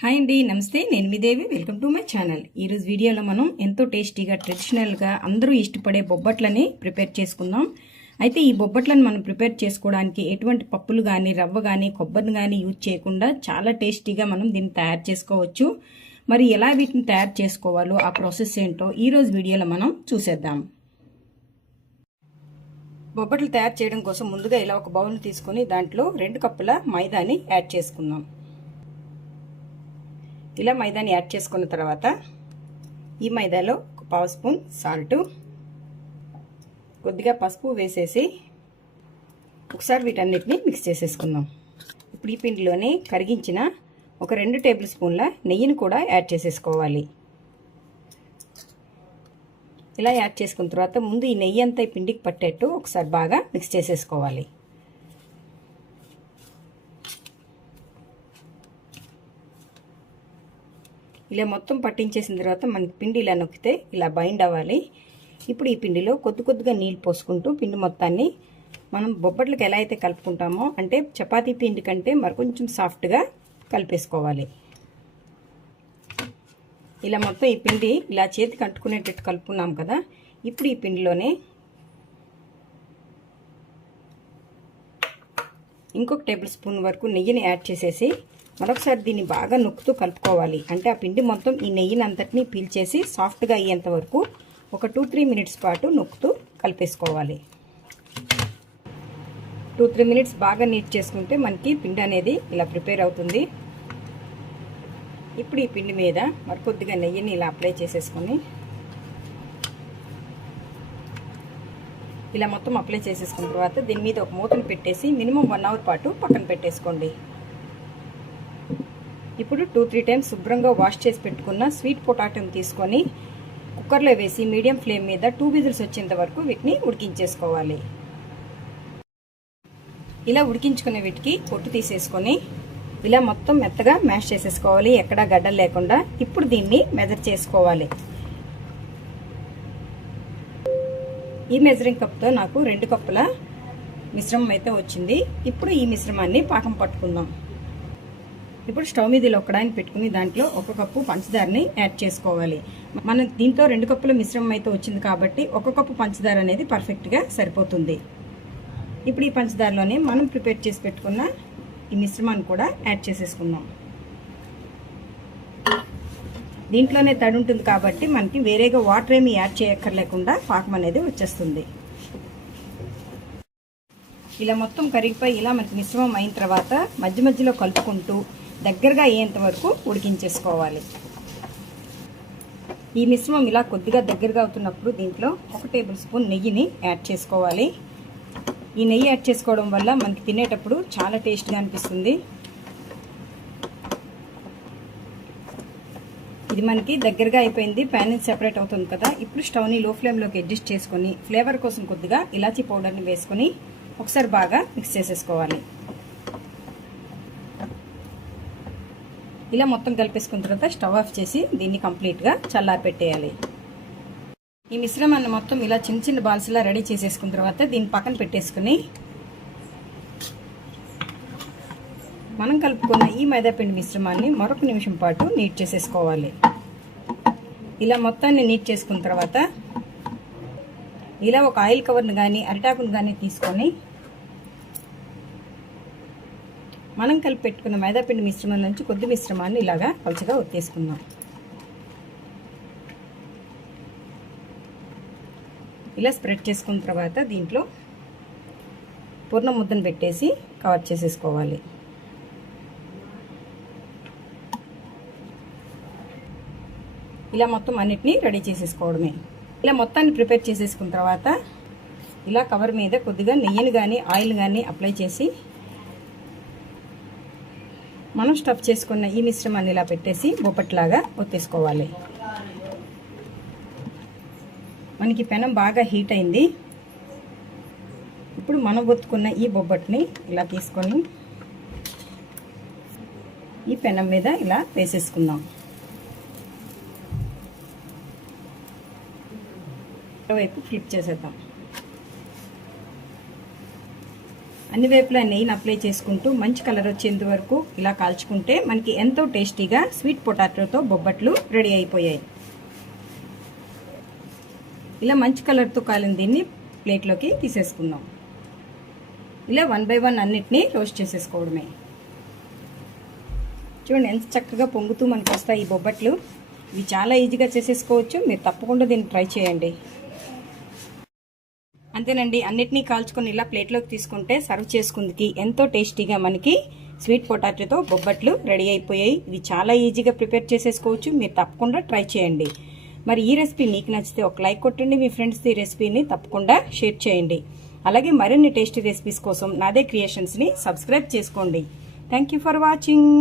Hi అండి నమస్తే. నేను మీ Devi. Welcome to my channel. ఈరోజు వీడియోలో మనం ఎంతో టేస్టీగా ట్రెడిషనల్గా అందరూ ఇష్టపడే బొబ్బట్లని ప్రిపేర్ చేసుకుందాం. అయితే ఈ బొబ్బట్లను మనం ప్రిపేర్ చేసుకోవడానికి ఎటువంటి పప్పులు కానీ రవ్వ కానీ కొబ్బరిని కానీ యూజ్ చేయకుండా చాలా టేస్టీగా మనం దీన్ని తయారు చేసుకోవచ్చు. మరి ఎలా వీటిని తయారు చేసుకోవాలో ఆ ప్రాసెస్ ఏంటో ఈరోజు వీడియోలో మనం చూసేద్దాం. బొబ్బట్లు తయారు చేయడం కోసం ముందుగా ఇలా ఒక బౌల్ తీసుకొని దాంట్లో రెండు కప్పుల మైదాని యాడ్ చేసుకుందాం. ఇలా మైదాని యాడ్ చేసుకున్న తర్వాత ఈ మైదాలో ఒక పావు స్పూన్ సాల్ట్ కొద్దిగా పసుపు వేసేసి ఒకసారి వీటన్నిటిని మిక్స్ చేసేసుకుందాం. ఇప్పుడు ఈ పిండిలోనే కరిగించిన ఒక రెండు టేబుల్ స్పూన్ల నెయ్యిని కూడా యాడ్ చేసేసుకోవాలి. ఇలా యాడ్ చేసుకున్న తర్వాత ముందు ఈ నెయ్యి అంతా ఈ పిండికి పట్టేట్టు ఒకసారి బాగా మిక్స్ చేసేసుకోవాలి. ఇలా మొత్తం పట్టించేసిన తర్వాత మనకి పిండి ఇలా నొక్కితే ఇలా బైండ్ అవ్వాలి. ఇప్పుడు ఈ పిండిలో కొద్ది కొద్దిగా నీళ్ళు పోసుకుంటూ పిండి మొత్తాన్ని మనం బొబ్బట్లకు ఎలా అయితే కలుపుకుంటామో అంటే చపాతీ పిండి కంటే మరికొంచెం సాఫ్ట్గా కలిపేసుకోవాలి. ఇలా మొత్తం ఈ పిండి ఇలా చేతికి అంటుకునేటట్టు కలుపుకున్నాం కదా ఇప్పుడు ఈ పిండిలోనే ఇంకొక టేబుల్ స్పూన్ వరకు నెయ్యిని యాడ్ చేసేసి మరొకసారి దీన్ని బాగా నొక్కుతూ కలుపుకోవాలి. అంటే ఆ పిండి మొత్తం ఈ నెయ్యిని అంతటినీ పీల్చేసి సాఫ్ట్గా అయ్యేంత వరకు ఒక టూ త్రీ మినిట్స్ పాటు నొక్కుతూ కలిపేసుకోవాలి. టూ త్రీ మినిట్స్ బాగా నీట్ చేసుకుంటే మనకి పిండి అనేది ఇలా ప్రిపేర్ అవుతుంది. ఇప్పుడు ఈ పిండి మీద మరికొద్దిగా నెయ్యిని ఇలా అప్లై చేసేసుకొని ఇలా మొత్తం అప్లై చేసేసుకున్న తర్వాత దీని మీద ఒక మూతను పెట్టేసి మినిమం వన్ అవర్ పాటు పక్కన పెట్టేసుకోండి. ఇప్పుడు టూ త్రీ టైమ్స్ శుభ్రంగా వాష్ చేసి పెట్టుకున్న స్వీట్ పొటాటోని తీసుకొని కుక్కర్లో వేసి మీడియం ఫ్లేమ్ మీద టూ విజిల్స్ వచ్చేంత వరకు వీటిని ఉడికించేసుకోవాలి. ఇలా ఉడికించుకునే వీటికి పొట్టు తీసేసుకొని ఇలా మొత్తం మెత్తగా మ్యాష్ చేసేసుకోవాలి. ఎక్కడా గడ్డలు లేకుండా ఇప్పుడు దీన్ని మెజర్ చేసుకోవాలి. ఈ మెజరింగ్ కప్తో నాకు రెండు కప్పుల మిశ్రమం అయితే వచ్చింది. ఇప్పుడు ఈ మిశ్రమాన్ని పాకం పట్టుకుందాం. ఇప్పుడు స్టవ్ మీద ఇలా పెట్టుకుని దాంట్లో ఒక కప్పు పంచదారని యాడ్ చేసుకోవాలి. మనం దీంతో రెండు కప్పుల మిశ్రమం అయితే వచ్చింది కాబట్టి ఒక కప్పు పంచదార అనేది పర్ఫెక్ట్గా సరిపోతుంది. ఇప్పుడు ఈ పంచదారలోనే మనం ప్రిపేర్ చేసి పెట్టుకున్న ఈ మిశ్రమాన్ని కూడా యాడ్ చేసేసుకుందాం. దీంట్లోనే తడి ఉంటుంది కాబట్టి మనకి వేరేగా వాటర్ ఏమి యాడ్ చేయక్కర్లేకుండా పాకం అనేది వచ్చేస్తుంది. ఇలా మొత్తం కరిగిపోయి ఇలా మనకి మిశ్రమం అయిన తర్వాత మధ్య మధ్యలో కలుపుకుంటూ దగ్గరగా అయ్యేంత వరకు ఉడికించేసుకోవాలి. ఈ మిశ్రమం ఇలా కొద్దిగా దగ్గరగా అవుతున్నప్పుడు దీంట్లో ఒక టేబుల్ స్పూన్ నెయ్యిని యాడ్ చేసుకోవాలి. ఈ నెయ్యి యాడ్ చేసుకోవడం వల్ల మనకి తినేటప్పుడు చాలా టేస్ట్గా అనిపిస్తుంది. ఇది మనకి దగ్గరగా అయిపోయింది ప్యాన్ సెపరేట్ అవుతుంది కదా. ఇప్పుడు స్టవ్ని లో ఫ్లేమ్లోకి అడ్జస్ట్ చేసుకొని ఫ్లేవర్ కోసం కొద్దిగా ఇలాచీ పౌడర్ని వేసుకొని ఒకసారి బాగా మిక్స్ చేసేసుకోవాలి. ఇలా మొత్తం కలిపేసుకున్న తర్వాత స్టవ్ ఆఫ్ చేసి దీన్ని కంప్లీట్గా చల్లారి పెట్టేయాలి ఈ మిశ్రమాన్ని మొత్తం ఇలా చిన్న చిన్న బాల్స్లా రెడీ చేసేసుకున్న తర్వాత దీన్ని పక్కన పెట్టేసుకుని మనం కలుపుకున్న ఈ మైదాపిండి మిశ్రమాన్ని మరొక నిమిషం పాటు నీట్ చేసేసుకోవాలి. ఇలా మొత్తాన్ని నీట్ చేసుకున్న తర్వాత ఇలా ఒక ఆయిల్ కవర్ని కానీ అరిటాకును కానీ తీసుకొని మనం కలిపి పెట్టుకున్న మైదాపిండి మిశ్రమం నుంచి కొద్ది మిశ్రమాన్ని ఇలాగా పలుచగా ఒత్తేసుకుందాం. ఇలా స్ప్రెడ్ చేసుకున్న తర్వాత దీంట్లో పూర్ణ ముద్దను పెట్టేసి కవర్ చేసేసుకోవాలి. ఇలా మొత్తం అన్నిటినీ రెడీ చేసేసుకోవడమే. ఇలా మొత్తాన్ని ప్రిపేర్ చేసేసుకున్న తర్వాత ఇలా కవర్ మీద కొద్దిగా నెయ్యిని కానీ ఆయిల్ కానీ అప్లై చేసి మనం స్టఫ్ చేసుకున్న ఈ మిశ్రమాన్ని ఇలా పెట్టేసి బొప్పట్లాగా ఒత్తేసుకోవాలి. మనకి పెనం బాగా హీట్ అయింది. ఇప్పుడు మనం ఒత్తుకున్న ఈ బొబ్బట్ని ఇలా తీసుకొని ఈ పెనం మీద ఇలా వేసేసుకుందాం. వైపు ఫ్లిప్ చేసేద్దాం. అన్ని వైపులా నెయ్యిని అప్లై చేసుకుంటూ మంచి కలర్ వచ్చేంత వరకు ఇలా కాల్చుకుంటే మనకి ఎంతో టేస్టీగా స్వీట్ పొటాటోతో బొబ్బట్లు రెడీ అయిపోయాయి. ఇలా మంచి కలర్తో కాలిన దీన్ని ప్లేట్లోకి తీసేసుకుందాం. ఇలా వన్ బై వన్ అన్నిటినీ రోస్ట్ చేసేసుకోవడమే. చూడండి ఎంత చక్కగా పొంగుతూ మనకు వస్తాయి ఈ బొబ్బట్లు. ఇవి చాలా ఈజీగా చేసేసుకోవచ్చు. మీరు తప్పకుండా దీన్ని ట్రై చేయండి. అంతేనండి అన్నిటినీ కాల్చుకొని ఇలా ప్లేట్లోకి తీసుకుంటే సర్వ్ చేసుకుందికి. ఎంతో టేస్టీగా మనకి స్వీట్ పొటాటోతో బొబ్బట్లు రెడీ అయిపోయాయి. ఇవి చాలా ఈజీగా ప్రిపేర్ చేసేసుకోవచ్చు. మీరు తప్పకుండా ట్రై చేయండి. మరి ఈ రెసిపీ మీకు నచ్చితే ఒక లైక్ కొట్టండి మీ ఫ్రెండ్స్ ఈ రెసిపీని తప్పకుండా షేర్ చేయండి. అలాగే మరిన్ని టేస్టీ రెసిపీస్ కోసం నాదే క్రియేషన్స్ని సబ్స్క్రైబ్ చేసుకోండి. Thank you for watching.